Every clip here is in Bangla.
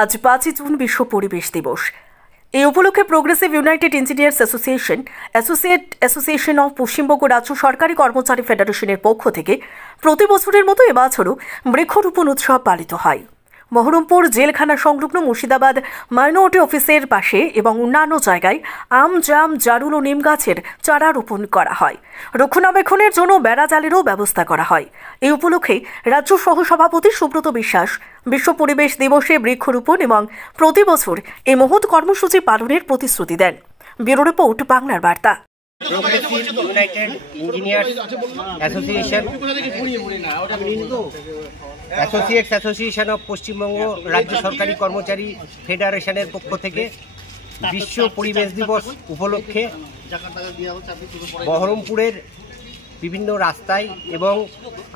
আজ 5 জুন বিশ্ব পরিবেশ দিবস। এই উপলক্ষে progressive United engineers association, association of Paschimbanga রাজ্য সরকারি কর্মচারী ফেডারেশনের পক্ষ থেকে প্রতি বছরের মতো এবছরও বৃক্ষরোপণ উৎসব পালিত হয়। বহরমপুর জেলখানা সংলগ্ন মুর্শিদাবাদ মাইনরিটি অফিসের পাশে এবং অন্যান্য জায়গায় আম, জাম, জারুল ও নিম গাছের চারা রোপণ করা হয়। রক্ষণাবেক্ষণের জন্য বেড়া জালেরও ব্যবস্থা করা হয়। এই উপলক্ষে রাজ্য সহসভাপতি সুব্রত বিশ্বাস বিশ্ব পরিবেশ দিবসে বৃক্ষরোপণ এবং প্রতি বছর এই মহৎ কর্মসূচি পালনের প্রতিশ্রুতি দেন। ব্যুরো রিপোর্ট, বাংলার বার্তা। Progressive United engineers association of Paschimbanga রাজ্য সরকারি কর্মচারী ফেডারেশনের পক্ষ থেকে বিশ্ব পরিবেশ দিবস উপলক্ষে বহরমপুরের বিভিন্ন রাস্তায় এবং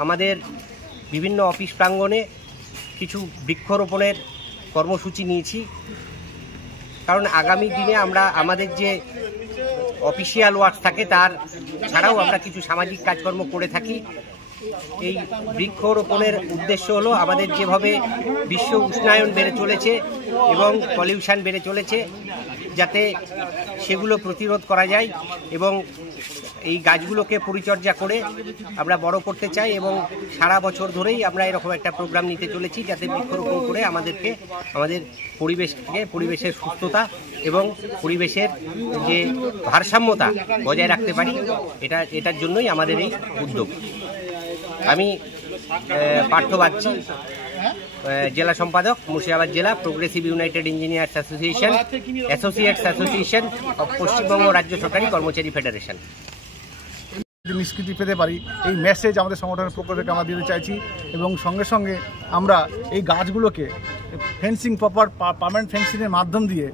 আমাদের বিভিন্ন অফিস প্রাঙ্গণে কিছু বৃক্ষরোপণের কর্মসূচি নিয়েছি। কারণ আগামী দিনে আমরা আমাদের যে অফিসিয়াল ওয়ার্ক থাকে তার ছাড়াও আমরা কিছু সামাজিক কাজকর্ম করে থাকি। এই বৃক্ষরোপণের উদ্দেশ্য হলো আমাদের যেভাবে বিশ্ব উষ্ণায়ন বেড়ে চলেছে এবং পলিউশন বেড়ে চলেছে, যাতে সেগুলো প্রতিরোধ করা যায় এবং এই গাছগুলোকে পরিচর্যা করে আমরা বড় করতে চাই। এবং সারা বছর ধরেই আমরা এরকম একটা প্রোগ্রাম নিতে চলেছি, যাতে বৃক্ষরোপণ করে আমাদের পরিবেশের সুস্থতা এবং পরিবেশের যে ভারসাম্যতা বজায় রাখতে পারি, এটার জন্যই আমাদের এই উদ্যোগ। আমি পার্থ বাগচি, জেলা সম্পাদক, মুর্শিদাবাদ জেলা progressive United engineers association of Paschimbanga রাজ্য সরকারি কর্মচারী ফেডারেশন। নিষ্কৃতি পেতে পারি, এই মেসেজ আমাদের সংগঠনের পক্ষ থেকে আমরা দিতে চাইছি। এবং সঙ্গে সঙ্গে আমরা এই গাছগুলোকে ফেন্সিং, প্রপার পার্মানেন্ট ফেন্সিংয়ের মাধ্যম দিয়ে,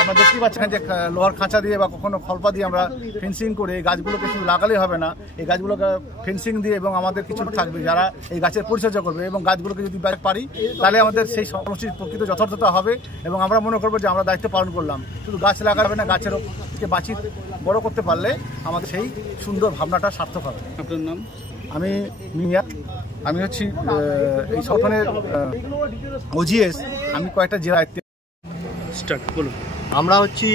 আমরা দেখতে পাচ্ছি যে লোহার খাঁচা দিয়ে বা কখনো খলপা দিয়ে আমরা ফেন্সিং করে এই গাছগুলোকে শুধু লাগালেই হবে না, এই গাছগুলোকে ফেন্সিং দিয়ে এবং আমাদের কিছু থাকবে যারা এই গাছের পরিচর্যা করবে। এবং গাছগুলোকে যদি পারি তাহলে আমাদের সেই সমষ্টির প্রকৃত যথার্থতা হবে এবং আমরা মনে করবো যে আমরা দায়িত্ব পালন করলাম। শুধু গাছ লাগাবে না, গাছের বাঁচিয়ে বড় করতে পারলে আমাদের সেই সুন্দর ভাবনাটা সার্থক হবে। আপনার নাম? আমি মিয়া, আমি হচ্ছি এই সংগঠনের ওজিএস। আমি কয়েকটা জেলায় স্টার্ট বলুন। আমরা হচ্ছি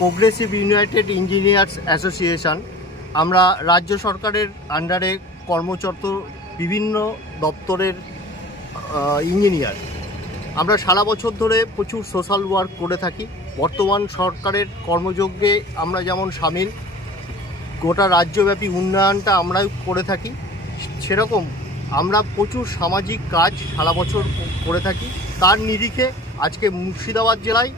প্রোগ্রেসিভ ইউনাইটেড ইঞ্জিনিয়ার্স অ্যাসোসিয়েশন। আমরা রাজ্য সরকারের আন্ডারে কর্মরত বিভিন্ন দপ্তরের ইঞ্জিনিয়ার। আমরা সারা বছর ধরে প্রচুর সোশ্যাল ওয়ার্ক করে থাকি। বর্তমান সরকারের কর্মযজ্ঞে আমরা যেমন সামিল, গোটা রাজ্যব্যাপী উন্নয়নটা আমরাও করে থাকি, সেরকম আমরা প্রচুর সামাজিক কাজ সারা বছর করে থাকি। তার নিরিখে আজকে মুর্শিদাবাদ জেলায়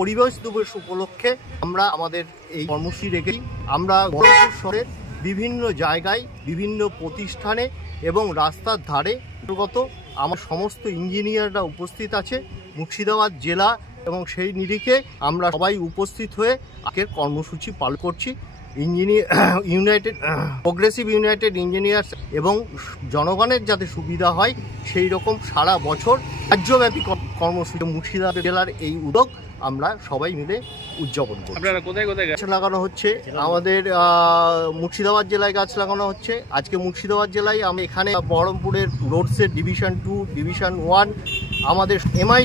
পরিবেশ দিবস উপলক্ষে আমরা আমাদের এই কর্মসূচি রেখেছি। আমরা বহরমপুর শহরের বিভিন্ন জায়গায়, বিভিন্ন প্রতিষ্ঠানে এবং রাস্তার ধারে অন্তর্গত আমার সমস্ত ইঞ্জিনিয়াররা উপস্থিত আছে মুর্শিদাবাদ জেলা, এবং সেই নিরিখে আমরা সবাই উপস্থিত হয়ে আজকের কর্মসূচি পালন করছি। প্রোগ্রেসিভ ইউনাইটেড ইঞ্জিনিয়ার্স এবং জনগণের যাতে সুবিধা হয় সেই রকম সারা বছর রাজ্যব্যাপী কর্মসূচি মুর্শিদাবাদ জেলার এই উদ্যোগ আমরা সবাই মিলে উদযাপন করি। আপনারা কোথায় কোথায় গাছ লাগানো হচ্ছে? আমাদের মুর্শিদাবাদ জেলায় গাছ লাগানো হচ্ছে। আজকে মুর্শিদাবাদ জেলায় আমি এখানে বহরমপুরের রোডসের ডিভিশন 2, ডিভিশন 1, আমাদের এমআই